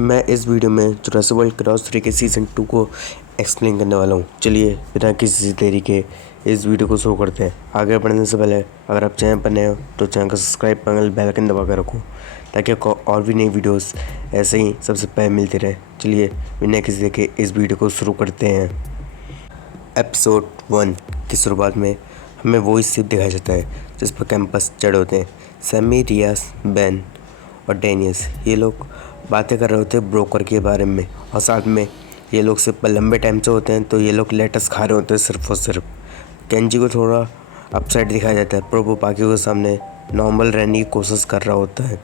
मैं इस वीडियो में जुरासिक वर्ल्ड क्रॉस 3 के सीज़न 2 को एक्सप्लेन करने वाला हूँ। चलिए बिना किसी देरी के इस वीडियो को शुरू करते हैं। आगे बढ़ने से पहले अगर आप चैनल पर नए हो तो चैनल को सब्सक्राइब कर बेल आइकन दबा कर रखो ताकि आपको और भी नई वीडियोस ऐसे ही सबसे पहले मिलती रहे। चलिए बिना किसी देरी के इस वीडियो को शुरू करते हैं। एपिसोड 1 की शुरुआत में हमें वो शिप दिखाया जाता है जिस पर कैंपस चढ़ होते हैं। सैमी, रियास, बेन और डेनियस ये लोग बातें कर रहे होते हैं ब्रोकर के बारे में, और साथ में ये लोग सिर्फ लंबे टाइम से होते हैं तो ये लोग लेटस खा रहे होते हैं सिर्फ और सिर्फ। केंजी को थोड़ा अपसाइड दिखाया जाता है पर वो बाकियों के सामने नॉर्मल रहने की कोशिश कर रहा होता है।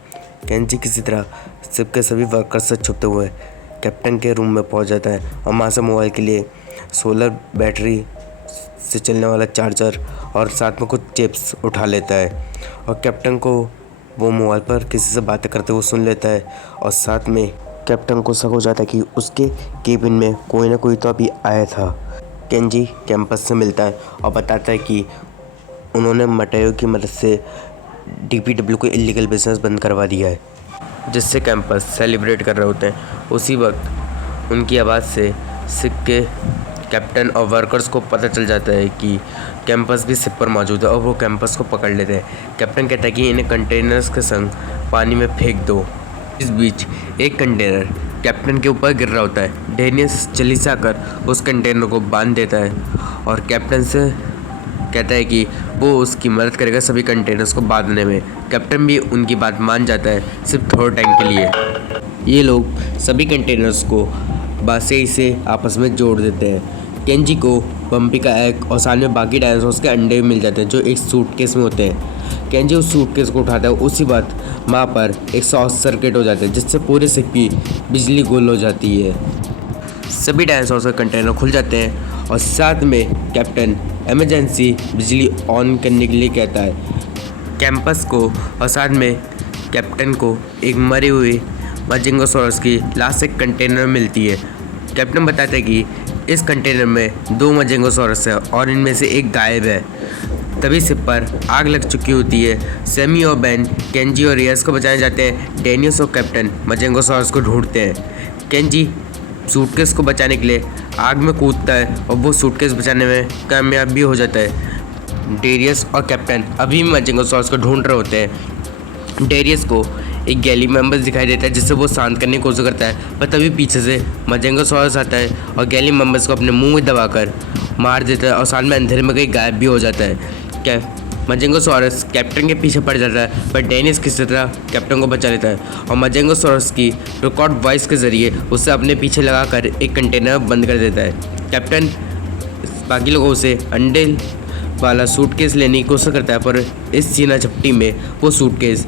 केंजी किसी तरह सिप के सभी वर्कर्स से छुपते हुए कैप्टन के रूम में पहुंच जाता है और वहाँ से मोबाइल के लिए सोलर बैटरी से चलने वाला चार्जर और साथ में कुछ चिप्स उठा लेता है। और कैप्टन को वो मोबाइल पर किसी से बातें करते हुए सुन लेता है और साथ में कैप्टन को शक हो जाता है कि उसके केबिन में कोई ना कोई तो अभी आया था। केंजी कैंपस से मिलता है और बताता है कि उन्होंने मटेयो की मदद से डीपीडब्ल्यू को इलीगल बिजनेस बंद करवा दिया है, जिससे कैंपस सेलिब्रेट कर रहे होते हैं। उसी वक्त उनकी आवाज़ से सिप के कैप्टन और वर्कर्स को पता चल जाता है कि कैंपस भी सिप पर मौजूद है और वो कैंपस को पकड़ लेते हैं। कैप्टन कहता है कि इन्हें कंटेनर्स के संग पानी में फेंक दो। इस बीच एक कंटेनर कैप्टन के ऊपर गिर रहा होता है। डेनियस जल्दी से आकर उस कंटेनर को बांध देता है और कैप्टन से कहता है कि वो उसकी मदद करेगा सभी कंटेनर्स को बांधने में। कैप्टन भी उनकी बात मान जाता है सिर्फ थोड़े टाइम के लिए। ये लोग सभी कंटेनर्स को बासे से आपस में जोड़ देते हैं। केंजी को बम्पी का एग और साथ में बाकी डायनासोर्स के अंडे भी मिल जाते हैं जो एक सूटकेस में होते हैं। केंजी उस सूटकेस को उठाता है। उसी बात वहाँ पर एक शॉर्ट सर्किट हो जाता है जिससे पूरे शिप की बिजली गुल हो जाती है। सभी डायनासोर्स के कंटेनर खुल जाते हैं और साथ में कैप्टन इमरजेंसी बिजली ऑन करने के लिए कहता है कैंपस को, और साथ में कैप्टन को एक मरी हुई मजिंगोसॉरस की लाश एक कंटेनर मिलती है। कैप्टन बताता है कि इस कंटेनर में 2 मजिंगोसॉरस है और इनमें से एक गायब है। तभी सिप पर आग लग चुकी होती है। सैमी और बेन केंजी और रियास को बचाने जाते हैं। डेनियस और कैप्टन मजिंगोसॉरस को ढूंढते हैं। केंजी सूटकेस को बचाने के लिए आग में कूदता है और वो सूटकेस बचाने में कामयाब भी हो जाता है। डेरियस और कैप्टन अभी भी मजिंगोसॉरस को ढूंढ रहे होते हैं। डेरियस को एक गैली मेंबर्स दिखाई देता है जिससे वो शांत करने की कोशिश करता है, पर तभी पीछे से मजिंगोसॉरस आता है और गैली मेंबर्स को अपने मुंह में दबाकर मार देता है और साथ में अंधेरे में कहीं गायब भी हो जाता है। मजिंगोसॉरस कैप्टन के पीछे पड़ जाता है पर डेनियस किसी तरह कैप्टन को बचा लेता है और मजिंगोसॉरस की रिकॉर्ड वॉइस के ज़रिए उसे अपने पीछे लगाकर एक कंटेनर बंद कर देता है। कैप्टन बाकी लोगों से अंडे वाला सूटकेस लेने की कोशिश करता है पर इस सीना झपटी में वो सूटकेस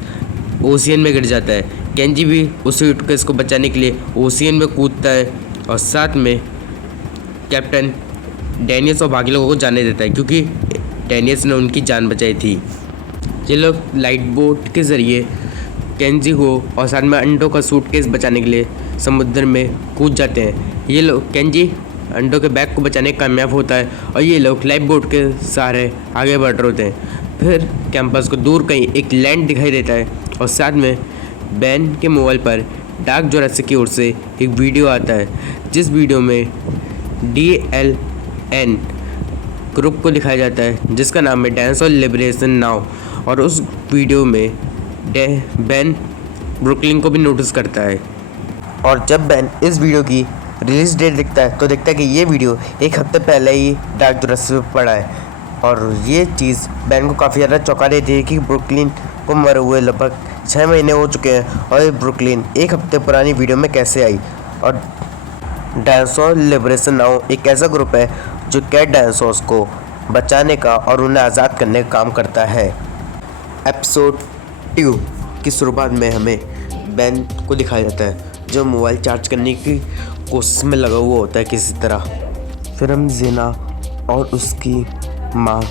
ओशियन में गिर जाता है। केंजी भी उस सूटकेस को बचाने के लिए ओशियन में कूदता है और साथ में कैप्टन डेनियस और बाकी लोगों को जाने देता है क्योंकि डेनियस ने उनकी जान बचाई थी। ये लोग लाइट बोट के ज़रिए केंजी को और साथ में अंडों का सूटकेस बचाने के लिए समुद्र में कूद जाते हैं। ये लोग केंजी अंडों के बैग को बचाने में कामयाब होता है और ये लोग लाइफ बोट के सहारे आगे बढ़ रहे होते हैं। फिर कैंपस को दूर कहीं एक लैंड दिखाई देता है और साथ में बेन के मोबाइल पर डार्क जुरासिक की ओर से एक वीडियो आता है जिस वीडियो में DLN ग्रुप को दिखाया जाता है जिसका नाम है डायनासोर लिबरेशन नाउ। और उस वीडियो में बेन ब्रुकलिन को भी नोटिस करता है और जब बेन इस वीडियो की रिलीज डेट देखता है तो देखता है कि ये वीडियो एक हफ्ते पहले ही डार्क जुरासिक में पड़ा है। और ये चीज़ बेन को काफ़ी ज़्यादा चौंका देती है कि ब्रुकलिन को मरे हुए लगभग 6 महीने हो चुके हैं और ये ब्रुकलिन एक हफ्ते पुरानी वीडियो में कैसे आई। और डायनासोर लिबरेशन नाउ एक ऐसा ग्रुप है जो कैट डायनासोर्स को बचाने का और उन्हें आज़ाद करने का काम करता है। एपिसोड 2 की शुरुआत में हमें बेन को दिखाया जाता है जो मोबाइल चार्ज करने की कोशिश में लगा हुआ होता है किसी तरह। फिर हम जेना और उसकी माँ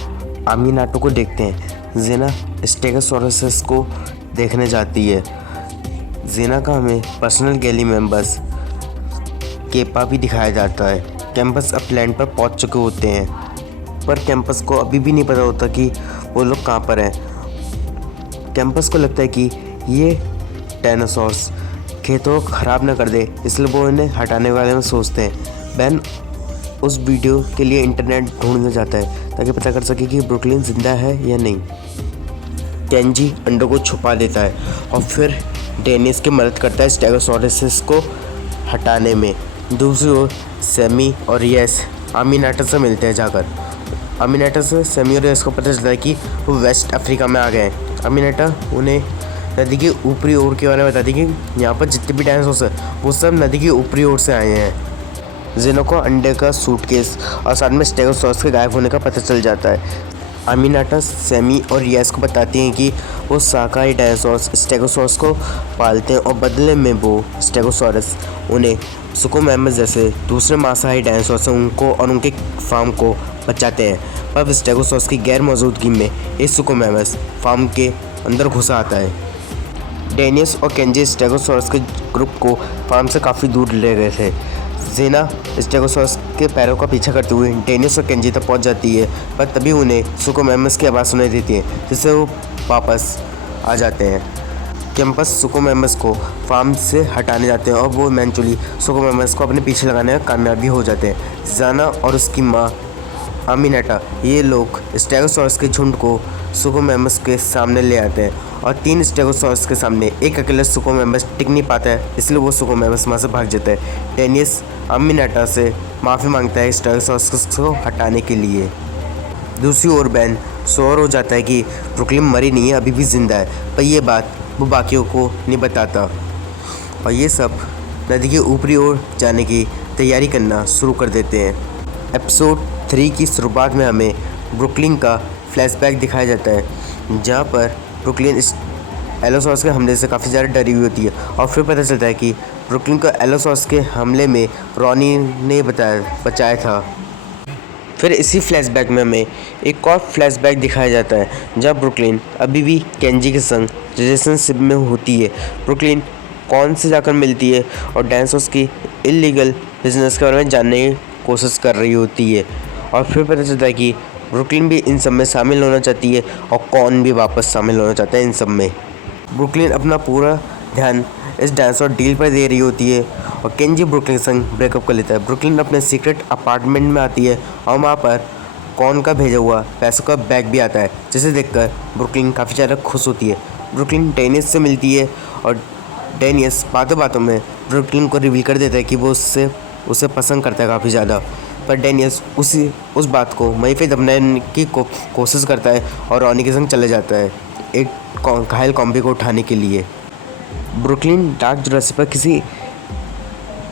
आमिनाटो को देखते हैं। जेना स्टेगोसॉरस को देखने जाती है। जेना का हमें पर्सनल गैली मेंबर्स केपा भी दिखाया जाता है। कैंपस अब लैंड पर पहुंच चुके होते हैं पर कैंपस को अभी भी नहीं पता होता कि वो लोग कहाँ पर हैं। कैंपस को लगता है कि ये डायनासोर्स खेतों को ख़राब ना कर दे, इसलिए वो इन्हें हटाने के बारे में सोचते हैं। बेन उस वीडियो के लिए इंटरनेट ढूंढने जाता है ताकि पता कर सके कि ब्रुकलिन जिंदा है या नहीं। केंजी अंडों को छुपा देता है और फिर डेनिस की मदद करता है स्टेगोसॉरस को हटाने में। दूसरी ओर सैमी और यस अमीनाटा से मिलते हैं। जाकर अमीनाटा से सैमी और यस को पता चलता है कि वो वेस्ट अफ्रीका में आ गए हैं। अमीनाटा उन्हें नदी की ऊपरी ओर के बारे में बताती है कि यहाँ पर जितने भी डायनासोर हैं वो सब नदी की ऊपरी ओर से आए हैं। जेनो को अंडे का सूटकेस और साथ में स्टेगोसॉरस के गायब होने का पता चल जाता है। अमीनाटा सैमी और यस को बताती हैं कि वो शाकाहारी डायनासोर्स स्टेगोसॉरस को पालते हैं और बदले में वो स्टेगोसॉरस उन्हें सुकोमैमस जैसे दूसरे मांसाहारी डायनासोर्स हैं उनको और उनके फार्म को बचाते हैं। पर स्टेगोसॉरस की गैर मौजूदगी में इस सुकोमैमस फार्म के अंदर घुसा आता है। डेनिस और केंजी स्टेगोसॉरस के ग्रुप को फार्म से काफ़ी दूर ले गए थे। जेना स्टेगोसॉरस के पैरों का पीछा करते हुए डेनिस और केंजी तक पहुंच जाती है, पर तभी उन्हें सुकोमैमस की आवाज़ सुनाई देती है जिससे वो वापस आ जाते हैं। कैंपस सुकोमैमस को फार्म से हटाने जाते हैं और वो इवेंचुअली सुकोमैमस को अपने पीछे लगाने में कामयाबी हो जाते हैं। जाना और उसकी माँ अमीनाटा ये लोग स्टेगोसॉरस के झुंड को सुकोमैमस के सामने ले आते हैं और 3 स्टेगोसॉरस के सामने एक अकेला सुकोमैमस टिक नहीं पाता है, इसलिए वो सुकोमैमस वहाँ से भाग जाता है। डेनिस अमीनाटा से माफ़ी मांगता है स्टेगोसॉरस को हटाने के लिए। दूसरी ओर बेन श्योर हो जाता है कि ब्रुकलिन मरी नहीं है, अभी भी जिंदा है, पर यह बात वो बाकियों को नहीं बताता और ये सब नदी के ऊपरी ओर जाने की तैयारी करना शुरू कर देते हैं। एपिसोड 3 की शुरुआत में हमें ब्रुकलिन का फ्लैशबैक दिखाया जाता है जहाँ पर ब्रुकलिन इस एलोसॉरस के हमले से काफ़ी ज़्यादा डरी हुई होती है और फिर पता चलता है कि ब्रुकलिन को एलोसॉरस के हमले में रॉनी ने बचाया था। फिर इसी फ्लैशबैक में हमें एक और फ्लैशबैक दिखाया जाता है जहाँ ब्रुकलिन अभी भी केंजी के संग रिलेशनशिप में होती है। ब्रुकलिन कौन से जाकर मिलती है और डायनासोर्स की इलीगल बिजनेस के बारे में जानने की कोशिश कर रही होती है और फिर पता चलता है कि ब्रुकलिन भी इन सब में शामिल होना चाहती है और कौन भी वापस शामिल होना चाहता है इन सब में। ब्रुकलिन अपना पूरा ध्यान इस डायनासोर डील पर दे रही होती है और केंजी ब्रुकलिन के संग ब्रेकअप कर लेता है। ब्रुकलिन अपने सीक्रेट अपार्टमेंट में आती है और वहाँ पर कौन का भेजा हुआ पैसों का बैग भी आता है, जिसे देखकर ब्रुकलिन काफ़ी ज़्यादा खुश होती है। ब्रुकलिन डेनिस से मिलती है और डेनिस बातों बातों में ब्रुकलिन को रिवील कर देता है कि वो उसे पसंद करता है काफ़ी ज़्यादा, पर डेनिस उस बात को वहीं पे दबने की कोशिश करता है और रॉनी के संग चले जाता है एक घायल कॉम्बी को उठाने के लिए। ब्रुकलिन डार्क जुरासिक पर किसी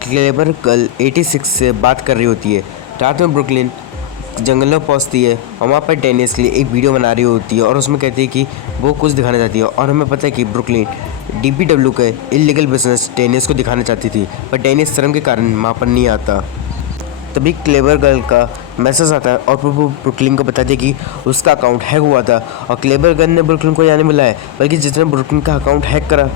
क्लेवर गर्ल 86 से बात कर रही होती है। रात में ब्रुकलिन जंगल में पहुंचती है और वहाँ पर डेनिस के लिए एक वीडियो बना रही होती है और उसमें कहती है कि वो कुछ दिखाना चाहती है और हमें पता है कि ब्रुकलिन DPW के इलीगल बिजनेस डेनिस को दिखाना चाहती थी, पर डेनिस शर्म के कारण वहाँ पर नहीं आता। तभी क्लेवर गर्ल का मैसेज आता है और वो ब्रुकलिन को बताती है कि उसका अकाउंट हैक हुआ था और क्लेवर गर्ल ने ब्रुकलिन को यहाँ नहीं मिला है, बल्कि जिसने ब्रुकलिन का अकाउंट हैक करा,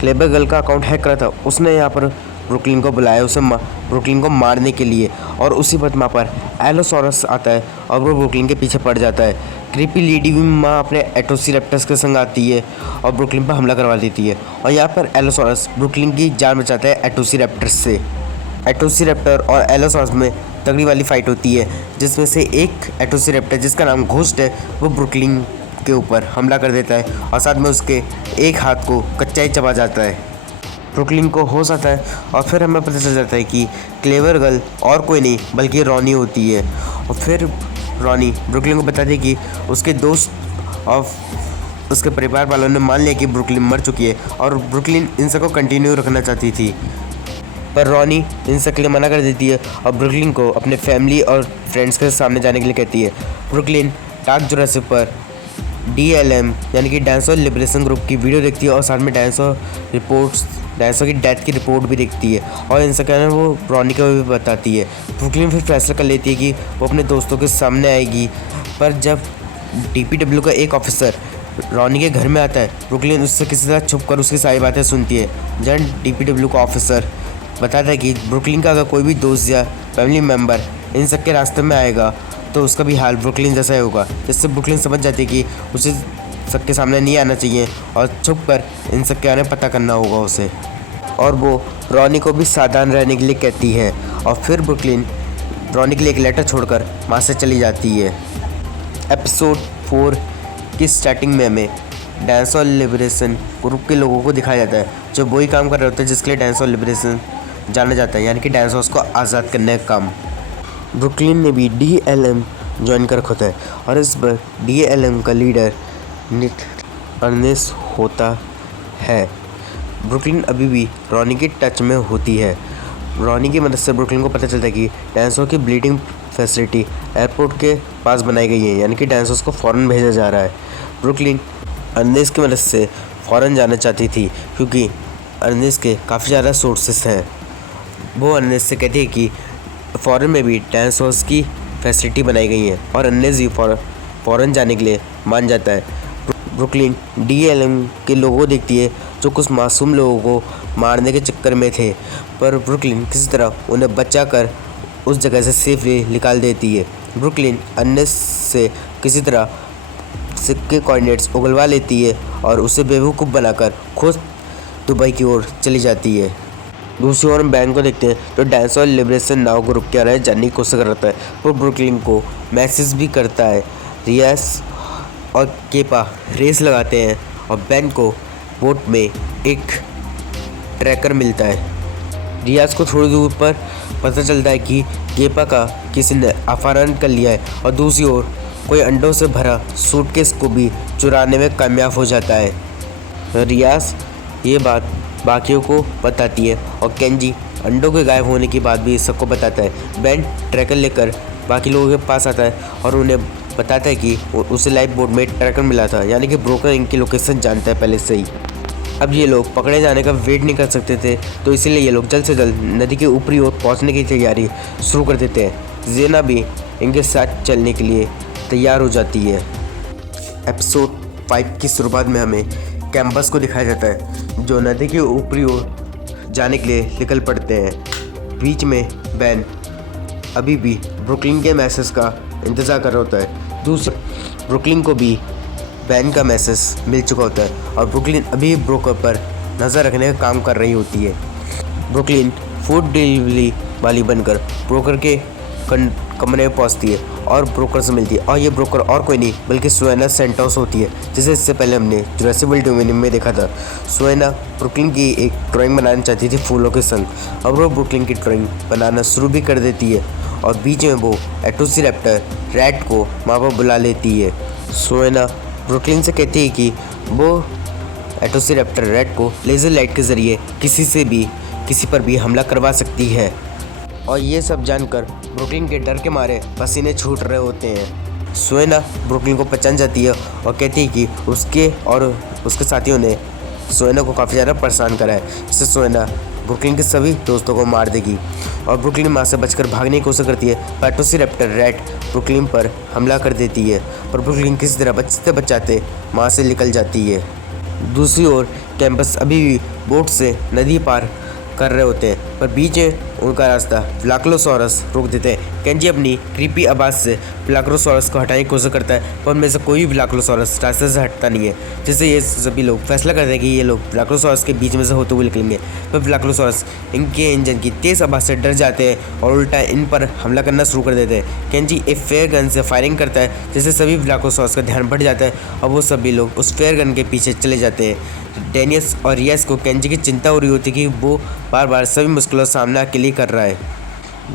क्लेवर गर्ल का अकाउंट हैक करा था, उसने यहाँ पर ब्रुकलिन को बुलाया उसे ब्रुकलिन को मारने के लिए। और उसी वक्त वहाँ पर एलोसॉरस आता है और वो ब्रुकलिन के पीछे पड़ जाता है। क्रीपी लेडी भी माँ अपने एटोसिरेप्टर्स के संग आती है और ब्रुकलिन पर हमला करवा देती है और यहाँ पर एलोसॉरस ब्रुकलिन की जान बचाता है एटोसिरेप्टर्स से। एटोसिरेप्टर और एलोसॉरस में तगड़ी वाली फाइट होती है जिसमें से एक एटोसिरेप्टर जिसका नाम घोस्ट है वो ब्रुकलिन के ऊपर हमला कर देता है और साथ में उसके एक हाथ को कच्चा ही चबा जाता है। ब्रुकलिन को होश आता है और फिर हमें पता चल जाता है कि क्लेवर गर्ल और कोई नहीं बल्कि रॉनी होती है और फिर रॉनी ब्रुकलिन को बताती है कि उसके दोस्त और उसके परिवार वालों ने मान लिया कि ब्रुकलिन मर चुकी है और ब्रुकलिन इन सबको कंटिन्यू रखना चाहती थी, पर रॉनी इन सब के लिए मना कर देती है और ब्रुकलिन को अपने फैमिली और फ्रेंड्स के सामने जाने के लिए कहती है। ब्रुकलिन डार्क जुरासिक पर DLM यानी कि डायनासोर लिबरेशन ग्रुप की वीडियो देखती है और साथ में डायनासोर की डेथ की रिपोर्ट भी देखती है और इन सब के वो रॉनी को भी बताती है। ब्रुकलिन फिर फैसला कर लेती है कि वो अपने दोस्तों के सामने आएगी, पर जब DPW का एक ऑफिसर रॉनी के घर में आता है, ब्रुकलिन उससे किसी तरह छुप कर उसकी सारी बातें सुनती है। जब DPW का ऑफिसर बताता है कि ब्रुकलिन का अगर कोई भी दोस्त या फैमिली मेम्बर इन सब के रास्ते में आएगा तो उसका भी हाल ब्रुकलिन जैसा ही होगा, जिससे ब्रुकलिन समझ जाती है कि उसे सबके सामने नहीं आना चाहिए और छुप कर इन सब के बारे में पता करना होगा उसे। और वो रॉनी को भी सावधान रहने के लिए कहती है। और फिर ब्रुकलिन रॉनी के लिए एक लेटर छोड़कर वहाँ से चली जाती है। एपिसोड 4 की स्टार्टिंग में हमें डांस और लिबरेशन ग्रुप के लोगों को दिखाया जाता है जो वही काम कर रहे होते हैं जिसके लिए डांस और लिबरेशन जाना जाता है, यानी कि डांस हाउस को आज़ाद करने का काम। ब्रुकलिन ने भी DLM ज्वाइन कर रखा होता है और इस बार DLM का लीडर निक अर्नेस्ट होता है। ब्रुकलिन अभी भी रॉनी के टच में होती है। रॉनी की मदद से ब्रुकलिन को पता चलता है कि डांस हाउस की ब्लीडिंग फैसिलिटी एयरपोर्ट के पास बनाई गई है, यानी कि डांस हाउस को फ़ौरन भेजा जा रहा है। ब्रुकलिन अर्नेस्ट की मदद से फ़ौरन जाना चाहती थी क्योंकि अर्नेस्ट के काफ़ी ज़्यादा सोर्सेस हैं। वो अर्नेस्ट से कहती है कि फ़ौरन में भी डांस हाउस की फैसिलिटी बनाई गई है और अर्नेस्ट भी फ़ौरन जाने के लिए मान जाता है। ब्रुकलिन DLM के लोगों को देखती है जो कुछ मासूम लोगों को मारने के चक्कर में थे, पर ब्रुकलिन किसी तरह उन्हें बचाकर उस जगह से सेफली निकाल देती है। ब्रुकलिन अर्नेस्ट से किसी तरह सिक्के कोऑर्डिनेट्स उगलवा लेती है और उसे बेवकूफ़ बनाकर खुद दुबई की ओर चली जाती है। दूसरी ओर हम बैन को देखते हैं तो डांस और लिबरेशन नाव ग्रुप के आने जानने की कोशिश करता है, वो ब्रुकलिन को मैसेज भी करता है। रियास और केपा रेस लगाते हैं और बैन को बोट में एक ट्रैकर मिलता है। रियास को थोड़ी दूर पर पता चलता है कि केपा का किसी ने अपहरण कर लिया है और दूसरी ओर कोई अंडों से भरा सूटकेस को भी चुराने में कामयाब हो जाता है। रियास ये बात बाकियों को बताती है और केंजी अंडों के गायब होने की बात भी सबको बताता है। बैन ट्रैकर लेकर बाकी लोगों के पास आता है और उन्हें बताता है कि उसे लाइफ बोट में ट्रैकर मिला था, यानी कि ब्रोकर इनकी लोकेशन जानता है पहले से ही। अब ये लोग पकड़े जाने का वेट नहीं कर सकते थे, तो इसीलिए ये लोग जल्द से जल्द नदी के ऊपरी ओर पहुंचने की तैयारी शुरू कर देते हैं। जेना भी इनके साथ चलने के लिए तैयार हो जाती है। एपिसोड 5 की शुरुआत में हमें कैंपस को दिखाया जाता है जो नदी के ऊपरी ओर जाने के लिए निकल पड़ते हैं। बीच में बैन अभी भी ब्रुकलिन के मैसेज का इंतज़ार कर रहा होता है। दूसरे ब्रुकलिन को भी बैन का मैसेज मिल चुका होता है और ब्रुकलिन अभी ब्रोकर पर नज़र रखने का काम कर रही होती है। ब्रुकलिन फूड डिलीवरी वाली बनकर ब्रोकर के कमरे में पहुंचती है और ब्रोकर से मिलती है, और ये ब्रोकर और कोई नहीं बल्कि सुएना सेंटोस होती है, जिसे इससे पहले हमने जुरासिक वर्ल्ड डोमिनियन में देखा था। सुएना ब्रुकलिन की एक ड्राइंग बनाना चाहती थी फूलों के संग। अब वो ब्रुकलिन की ड्राइंग बनाना शुरू भी कर देती है और बीच में वो एटोसिरैप्टर रैट को वहाँ पर बुला लेती है। सुएना ब्रुकलिन से कहती है कि वो एटोसिरैप्टर रैट को लेज़र लाइट के ज़रिए किसी पर भी हमला करवा सकती है, और ये सब जानकर ब्रुकलिन के डर के मारे पसीने छूट रहे होते हैं। सुएना ब्रुकलिन को पहचान जाती है और कहती है कि उसके और उसके साथियों ने सुएना को काफ़ी ज़्यादा परेशान करा है, जिससे सुएना ब्रुकलिन के सभी दोस्तों को मार देगी और ब्रुकलिन माँ से बचकर भागने की कोशिश करती है। एटोसिरैप्टर रैट ब्रुकलिन पर हमला कर देती है और ब्रुकलिन किसी तरह बचते बचाते वहाँ से निकल जाती है। दूसरी ओर कैंपस अभी भी बोट से नदी पार कर रहे होते हैं, पर बीच में उनका रास्ता व्लाक्लोसॉरस रोक देते हैं। केंजी अपनी क्रीपी आवाज़ से व्लाक्लोसॉरस को हटाने की कोशिश करता है, पर उनमें से कोई भी व्लाक्लोसॉरस रास्ते से हटता नहीं है, जिससे ये सभी लोग फैसला करते हैं कि ये लोग व्लाक्लोसॉरस के बीच में से होते हुए निकलेंगे। पर व्लाक्लोसॉरस इनके इंजन की तेज़ आवाज़ से डर जाते हैं और उल्टा इन पर हमला करना शुरू कर देते हैं। केंजी एक फेयर गन से फायरिंग करता है, जिससे सभी व्लाक्लोसॉरस का ध्यान भट जाता है और वो सभी लोग उस फेयर गन के पीछे चले जाते हैं। डेनियस और रियास को केंजी की चिंता हो रही होती है कि वो बार बार सभी मुश्किलों का सामना अकेले कर रहा है।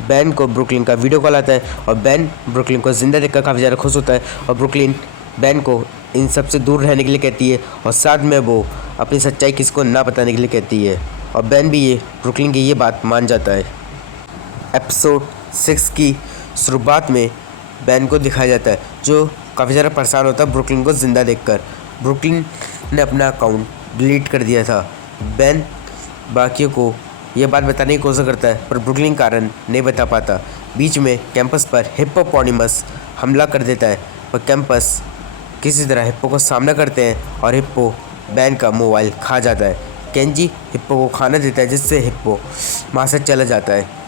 बैन को ब्रुकलिन का वीडियो कॉल आता है और बैन ब्रुकलिन को जिंदा देखकर काफ़ी ज़्यादा खुश होता है और ब्रुकलिन बैन को इन सब से दूर रहने के लिए कहती है और साथ में वो अपनी सच्चाई किसी को ना बताने के लिए कहती है, और बैन भी ये ब्रुकलिन की ये बात मान जाता है। एपिसोड 6 की शुरुआत में बैन को दिखाया जाता है जो काफ़ी ज़्यादा परेशान होता है ब्रुकलिन को ज़िंदा देखकर। ब्रुकलिन ने अपना अकाउंट डिलीट कर दिया था। बैन बाकियों को यह बात बताने की कोशिश करता है, पर ब्रुकलिन कारण नहीं बता पाता। बीच में कैंपस पर हिप्पोपोटामस हमला कर देता है, पर कैंपस किसी तरह हिप्पो को सामना करते हैं और हिप्पो बैन का मोबाइल खा जाता है। केंजी हिप्पो को खाना देता है, जिससे हिप्पो वहाँ से चला जाता है।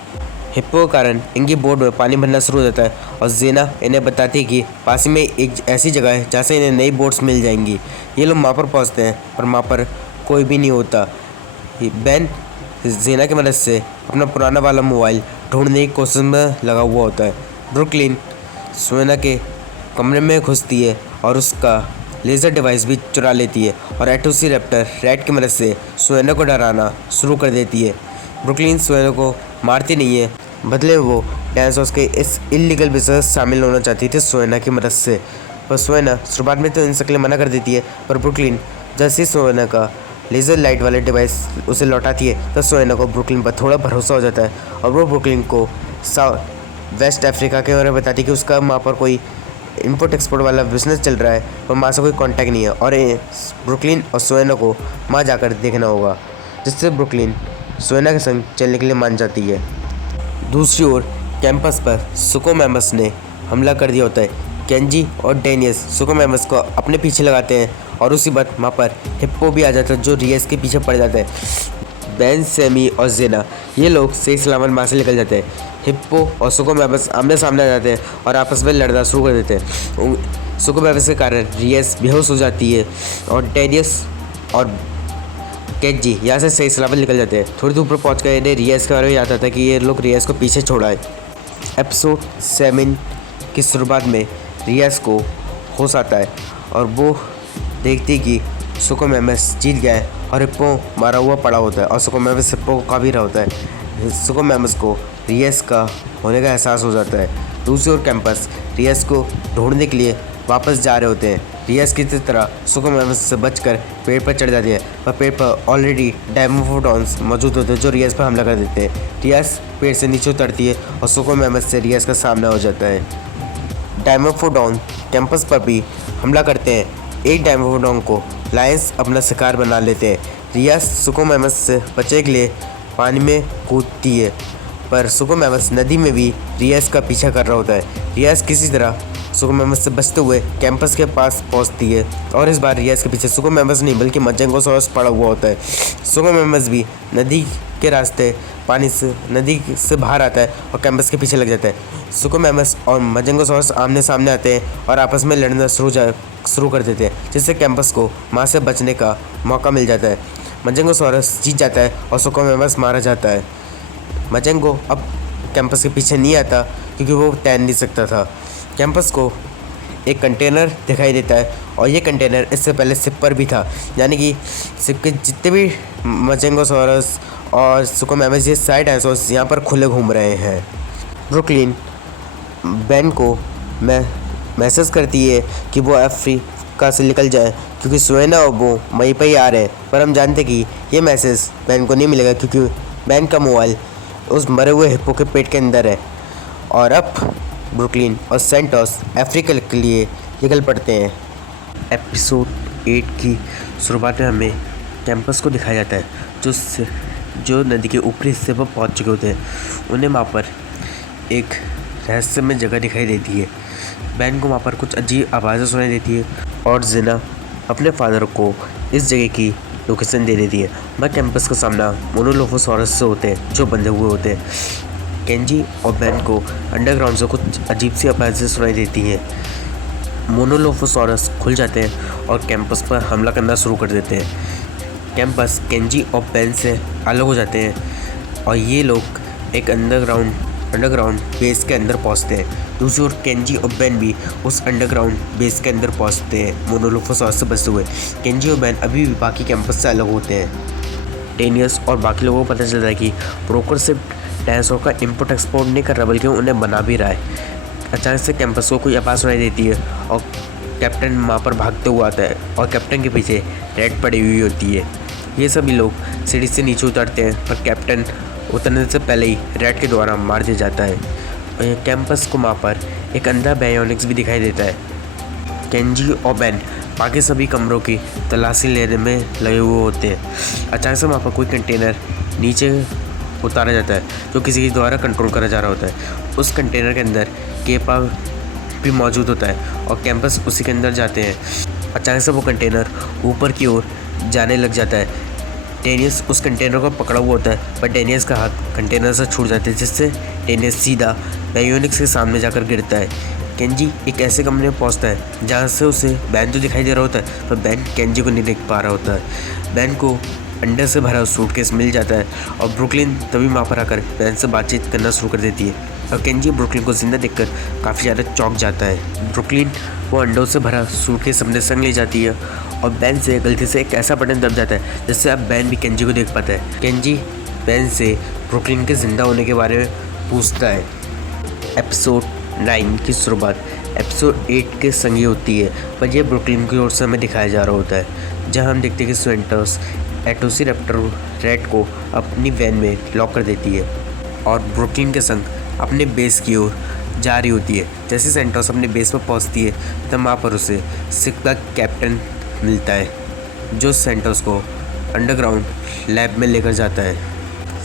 हिप्पो के कारण इनकी बोट में पानी भरना शुरू हो जाता है और जेना इन्हें बताती है कि पास में एक ऐसी जगह है जहाँ से इन्हें नई बोट्स मिल जाएंगी। ये लोग वहाँ पर पहुँचते हैं, पर वहाँ पर कोई भी नहीं होता। बैन जेना की मदद से अपना पुराना वाला मोबाइल ढूंढने की कोशिश में लगा हुआ होता है। ब्रुकलिन सोना के कमरे में घुसती है और उसका लेज़र डिवाइस भी चुरा लेती है और एटोसी रैप्टर रैट की मदद से सोना को डराना शुरू कर देती है। ब्रुकलिन सोना को मारती नहीं है, बदले वो डायनासोर्स के इस इलीगल बिजनेस शामिल होना चाहती थी सोना की मदद से। पर सोना शुरुआत में तो इन सबके लिए मना कर देती है, पर ब्रुकलिन जैसे ही सोना का लेज़र लाइट वाले डिवाइस उसे लौटाती है तो सोना को ब्रुकलिन पर थोड़ा भरोसा हो जाता है और वो ब्रुकलिन को वेस्ट अफ्रीका के बारे में बताती है कि उसका वहाँ पर कोई इंपोर्ट एक्सपोर्ट वाला बिजनेस चल रहा है और वहाँ से कोई कांटेक्ट नहीं है और ब्रुकलिन और सोना को वहाँ जाकर देखना होगा, जिससे ब्रुकलिन सोना के संग चलने के लिए मान जाती है। दूसरी ओर कैंपस पर सुकोमैमस ने हमला कर दिया होता है। केंजी और डेनियस सुकोमैमस को अपने पीछे लगाते हैं और उसी बात वहाँ पर हिप्पो भी आ जाता है जो रियस के पीछे पड़ जाता है। बेन, सैमी और जेना ये लोग सही सलामत वहाँ से निकल जाते हैं। हिप्पो और सुकोमैमस आमने सामने आ जाते हैं और आपस में लड़ना शुरू कर देते हैं। सुकोमैमस के कारण रियस बेहोश हो जाती है और डेनियस और केंजी यहाँ से सही सलामत निकल जाते हैं। थोड़ी दूर पर पहुँच कर इन्हें रियस के बारे में याद आता है कि ये लोग रियस को पीछे छोड़ा है। एपिसोड 7 की शुरुआत में रियस को होश आता है और वो देखती कि सुकोमैमस जीत गया है और हिप्पो मारा हुआ पड़ा होता है और सुकोमैमस हिप्पो को खा भी रहा होता है। सुकोमैमस को रियस का होने का एहसास हो जाता है। दूसरी ओर कैंपस रियस को ढूंढने के लिए वापस जा रहे होते हैं। रियस की तरह सुकोमैमस से बचकर पेड़ पर चढ़ जाती है, पर पेड़ पर ऑलरेडी डायमोफोडॉन्स मौजूद होते हैं जो रियस पर हमला कर देते हैं। रियस पेड़ से नीचे उतरती है और सुकोमैमस से रियस का सामना हो जाता है। डायमोफोडॉन कैंपस पर भी हमला करते हैं। एक डायमोफोडॉन को लायंस अपना शिकार बना लेते हैं। रियस सुकोमैमस से बचने के लिए पानी में कूदती है, पर सुकोमैमस नदी में भी रियस का पीछा कर रहा होता है। रियस किसी तरह सुकोमैमस से बचते हुए कैंपस के पास पहुंचती है और इस बार रियस के पीछे सुकोमैमस नहीं बल्कि मजेंगोसॉरस पड़ा हुआ होता है। सुकोमैमस भी नदी के रास्ते नदी से बाहर आता है और कैंपस के पीछे लग जाता है। सुकोमैमस और मजेंगोसॉरस आमने सामने आते हैं और आपस में लड़ना शुरू कर देते हैं, जिससे कैंपस को वहाँ से बचने का मौका मिल जाता है। मजेंगोसॉरस जीत जाता है और सुकोमैमस मारा जाता है। मजेंगो अब कैंपस के पीछे नहीं आता क्योंकि वो तैर नहीं सकता था। कैंपस को एक कंटेनर दिखाई देता है और ये कंटेनर इससे पहले शिप पर भी था, यानी कि शिप के जितने भी मजेंगोसॉरस और सुकोमैमस ये सारे डायनासोर्स यहाँ पर खुले घूम रहे हैं। ब्रुकलिन बेन को मैसेज करती है कि वो अफ्रीका से निकल जाए क्योंकि सोना और वो वहीं पर ही आ रहे हैं, पर हम जानते कि ये मैसेज बेन को नहीं मिलेगा क्योंकि बेन का मोबाइल उस मरे हुए हिप्पो के पेट के अंदर है। और अब ब्रुकलिन और सेंटोस अफ्रीका के लिए निकल पड़ते हैं। एपिसोड 8 की शुरुआत में हमें कैंपस को दिखाया जाता है जो नदी के ऊपरी हिस्से पर पहुंच चुके होते हैं। उन्हें वहाँ पर एक रहस्यमय जगह दिखाई देती है। बैन को वहाँ पर कुछ अजीब आवाज़ें सुनाई देती है और जिना अपने फादर को इस जगह की लोकेशन दे देती है। वह कैंपस का सामना मोनोलोफोसॉरस से होते हैं जो बंधे हुए होते हैं। केंजी और बेन को अंडरग्राउंड से कुछ अजीब सी आवाज़ें सुनाई देती हैं। मोनोलोफोसॉरस खुल जाते हैं और कैंपस पर हमला करना शुरू कर देते हैं। कैंपस केंजी और बेन से अलग हो जाते हैं और ये लोग एक अंडरग्राउंड बेस के अंदर पहुंचते हैं। दूसरी ओर केंजी और बेन भी उस अंडरग्राउंड बेस के अंदर पहुंचते हैं मोनोलोफोसॉरस से बचते हुए। केंजी और बेन अभी भी बाकी कैंपस से अलग होते हैं। डेनियस और बाकी लोगों को पता चलता है कि ब्रोकर सिर्फ डायनासोर का इंपोर्ट एक्सपोर्ट नहीं कर रहा बल्कि उन्हें बना भी रहा है। अचानक से कैंपस को कोई आवाज़ सुनाई देती है और कैप्टन वहाँ पर भागते हुए आता है और कैप्टन के पीछे रेड पड़ी हुई होती है। ये सभी लोग सीढ़ी से नीचे उतरते हैं पर कैप्टन उतरने से पहले ही रेड के द्वारा मार दिया जाता है। और कैंपस को वहाँ पर एक अंधा बायोनिक्स भी दिखाई देता है। केंजी और बेन बाकी सभी कमरों की तलाशी लेने में लगे हुए होते हैं। अचानक से वहाँ पर कोई कंटेनर नीचे उतारा जाता है जो किसी के द्वारा कंट्रोल करा जा रहा होता है। उस कंटेनर के अंदर केपा भी मौजूद होता है और कैंपस उसी के अंदर जाते हैं। अचानक से वो कंटेनर ऊपर की ओर जाने लग जाता है। डेनियस उस कंटेनर को पकड़ा हुआ होता है पर डेनियस का हाथ कंटेनर से छूट जाता है जिससे डेनियस सीधा बायोनिक्स के सामने जाकर गिरता है। केंजी एक ऐसे कमरे में पहुंचता है जहां से उसे बैन तो दिखाई दे रहा होता है पर बैन केंजी को नहीं देख पा रहा होता है। बैन को अंडे से भरा सूटकेस मिल जाता है और ब्रुकलिन तभी वहाँ पर आकर बैन से बातचीत करना शुरू कर देती है और केंजी ब्रुकलिन को जिंदा देखकर काफ़ी ज़्यादा चौंक जाता है। ब्रुकलिन वो अंडों से भरा सूटकेस अपने संग ले जाती है और बैन से गलती से एक ऐसा बटन दब जाता है जिससे अब बैन भी केंजी को देख पाता है। केंजी बैन से ब्रुकलिन के ज़िंदा होने के बारे में पूछता है। एपिसोड 9 की शुरुआत एपिसोड 8 के संग होती है, पर यह ब्रुकलिन की ओर से हमें दिखाया जा रहा होता है, जहां हम देखते हैं कि सेंटोस एटोसिरैप्टर रेड को अपनी वैन में लॉक कर देती है और ब्रुकलिन के संग अपने बेस की ओर जा रही होती है। जैसे सेंटोस अपने बेस पर पहुंचती है तब वहाँ पर उसे शिप का कैप्टन मिलता है जो सेंटोस को अंडरग्राउंड लैब में लेकर जाता है।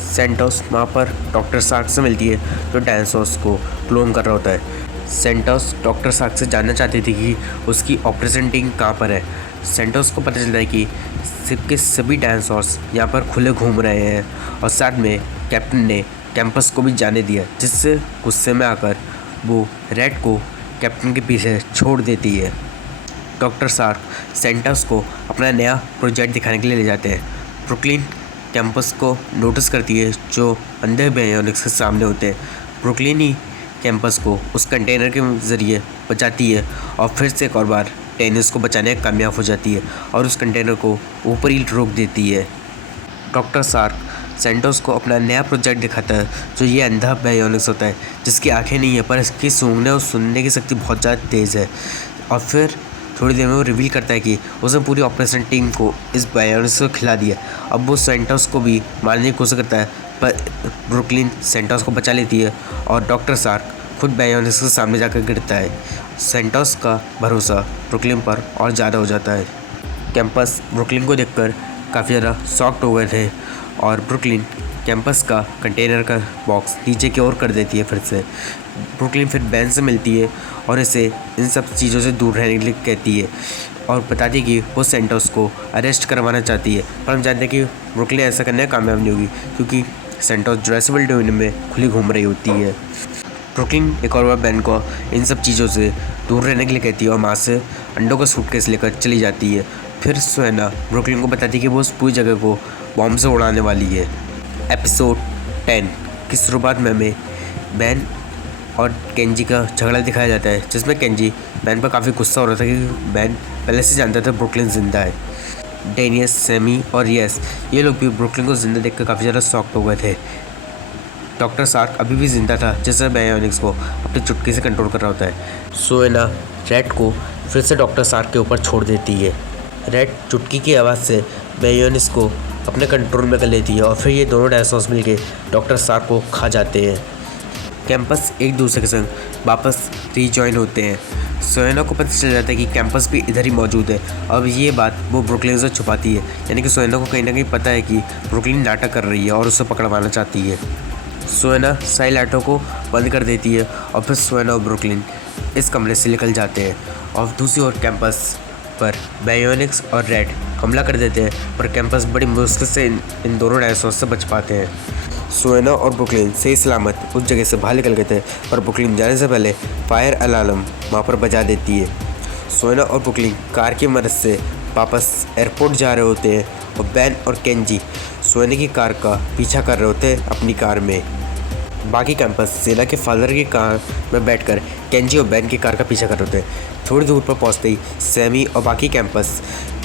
सेंटोस वहाँ पर डॉक्टर सार्क से मिलती है जो डायनासोर्स को क्लोन कर रहा होता है। सेंटोस डॉक्टर सार्क से जानना चाहती थी कि उसकी ऑपरेशन टीम कहाँ पर है। सेंटोस को पता चलता है कि शिप के सभी डायनासोर्स यहाँ पर खुले घूम रहे हैं और साथ में कैप्टन ने कैंपस को भी जाने दिया, जिससे गुस्से में आकर वो रेड को कैप्टन के पीछे छोड़ देती है। डॉक्टर सार्क सेंटोस को अपना नया प्रोजेक्ट दिखाने के लिए ले जाते हैं। ब्रुकलिन कैंपस को नोटिस करती है जो अंधे बायोनिक्स के सामने होते हैं। ब्रुकलिन ही कैंपस को उस कंटेनर के ज़रिए बचाती है और फिर से एक और बार टेनिस को बचाने में कामयाब हो जाती है और उस कंटेनर को ऊपर ही रोक देती है। डॉक्टर सार्क सेंटोस को अपना नया प्रोजेक्ट दिखाता है जो ये अंधा बायोनिक्स होता है जिसकी आंखें नहीं है पर इसकी सूंघने और सुनने की शक्ति बहुत ज़्यादा तेज़ है। और फिर थोड़ी देर में वो रिवील करता है कि उसने पूरी ऑपरेशन टीम को इस बायोनिक्स को खिला दिया। अब वो सेंटोस को भी मारने की कोशिश करता है पर ब्रुकलिन सेंटोस को बचा लेती है और डॉक्टर सार्क खुद बायोनिक्स के सामने जाकर गिरता है। सेंटोस का भरोसा ब्रुकलिन पर और ज़्यादा हो जाता है। कैंपस ब्रुकलिन को देखकर काफ़ी ज़्यादा शॉक्ड हो गए थे और ब्रुकलिन कैंपस का कंटेनर का बॉक्स नीचे की ओर कर देती है। फिर से ब्रुकलिन फिर बैन से मिलती है और इसे इन सब चीज़ों से दूर रहने के लिए कहती है और बताती है कि वो सेंटोस को अरेस्ट करवाना चाहती है, पर हम जानते हैं कि ब्रुकलिन ऐसा करने में कामयाब नहीं होगी क्योंकि सेंटोस जुरासिक वर्ल्ड डोमेन में खुली घूम रही होती है। ब्रुकलिन एक और बार बैन को इन सब चीज़ों से दूर रहने के लिए कहती है और वहाँ से अंडों का सूटकेस लेकर चली जाती है। फिर सुहाना ब्रुकलिन को बताती है कि वो उस पूरी जगह को बॉम्ब से उड़ाने वाली है। एपिसोड 10 की शुरुआत में हमें बैन और केंजी का झगड़ा दिखाया जाता है, जिसमें केंजी बैन पर काफ़ी गुस्सा हो रहा था क्योंकि बैन पहले से जानता था ब्रुकलिन ज़िंदा है। डेनियस, सैमी और यस ये लोग भी ब्रुकलिन को ज़िंदा देखकर काफ़ी ज़्यादा शॉक्ड हो गए थे। डॉक्टर सार्क अभी भी ज़िंदा था जिससे बायोनिक्स को अपनी चुटकी से कंट्रोल कर रहा होता है। सुहाना रेड को फिर से डॉक्टर सार्क के ऊपर छोड़ देती है। रेड चुटकी की आवाज़ से बायोनिक्स को अपने कंट्रोल में कर लेती है और फिर ये दोनों डायनासोर्स मिलके डॉक्टर सार्क को खा जाते हैं। कैंपस एक दूसरे के संग वापस रीजॉइन होते हैं। सुहाना को पता चल जाता है कि कैंपस भी इधर ही मौजूद है। अब ये बात वो ब्रुकलिन से छुपाती है, यानी कि सुहाना को कहीं ना कहीं पता है कि ब्रुकलिन नाटक कर रही है और उसे पकड़वाना चाहती है। सुहाना सारी लाइटों को बंद कर देती है और फिर सुहाना और ब्रुकलिन इस कमरे से निकल जाते हैं और दूसरी ओर कैंपस पर बायोनिक्स और रेड हमला कर देते हैं, पर कैंपस बड़ी मुश्किल से इन दोनों डायनासोर्स से बच पाते हैं। सुहाना और ब्रुकलिन सही सलामत उस जगह से बाहर निकल गए थे, पर ब्रुकलिन जाने से पहले फायर अलार्म वहाँ पर बजा देती है। सुहाना और ब्रुकलिन कार की मदद से वापस एयरपोर्ट जा रहे होते हैं और बैन और केंजी सुहाना की कार का पीछा कर रहे होते हैं अपनी कार में। बाकी कैंपस सेना के फादर की कार में बैठकर केंजी और बैन की कार का पीछा कर रहे होते हैं। थोड़ी दूर पर पहुंचते ही सैमी और बाकी कैंपस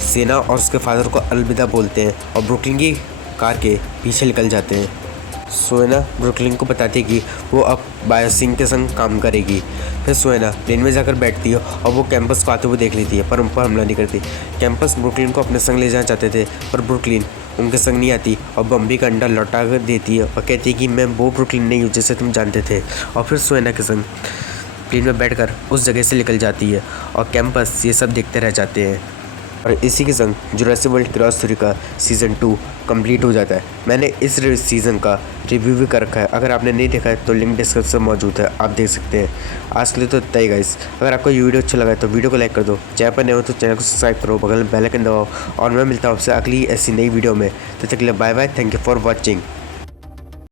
सेना और उसके फादर को अलविदा बोलते हैं और ब्रुकलिन की कार के पीछे निकल जाते हैं। सुहाना ब्रुकलिन को बताती है कि वो अब बायोसिंग के संग काम करेगी। फिर सुहाना प्लेन में जाकर बैठती है और वो कैंपस को आते हुए देख लेती है, पर उन पर हमला नहीं करती। कैंपस ब्रुकलिन को अपने संग ले जाना चाहते थे, पर ब्रुकलिन उनके संग नहीं आती और बम्बी का अंडा लौटा कर देती है और कहती है कि मैं वो ब्रुकलिन नहीं हूँ जिसे तुम जानते थे। और फिर सुहाना के संग प्लेन में बैठकर उस जगह से निकल जाती है और कैंपस ये सब देखते रह जाते हैं। और इसी के संग जुरासिक वर्ल्ड क्रॉस थ्योरी का सीज़न 2 कंप्लीट हो जाता है। मैंने इस सीज़न का रिव्यू भी कर रखा है, अगर आपने नहीं देखा है तो लिंक डिस्क्रिप्शन में मौजूद है, आप देख सकते हैं। आज के लिए तो इतना ही गाइस। अगर आपको ये वीडियो अच्छा लगा है तो वीडियो को लाइक कर दो, चैनल पर नए हो तो चैनल को सब्सक्राइब करो, बगल में बेल आइकन दबाओ और मैं मिलता हूँ आपसे अगली ऐसी नई वीडियो में। तब तक के लिए bye bye, thank you for watching.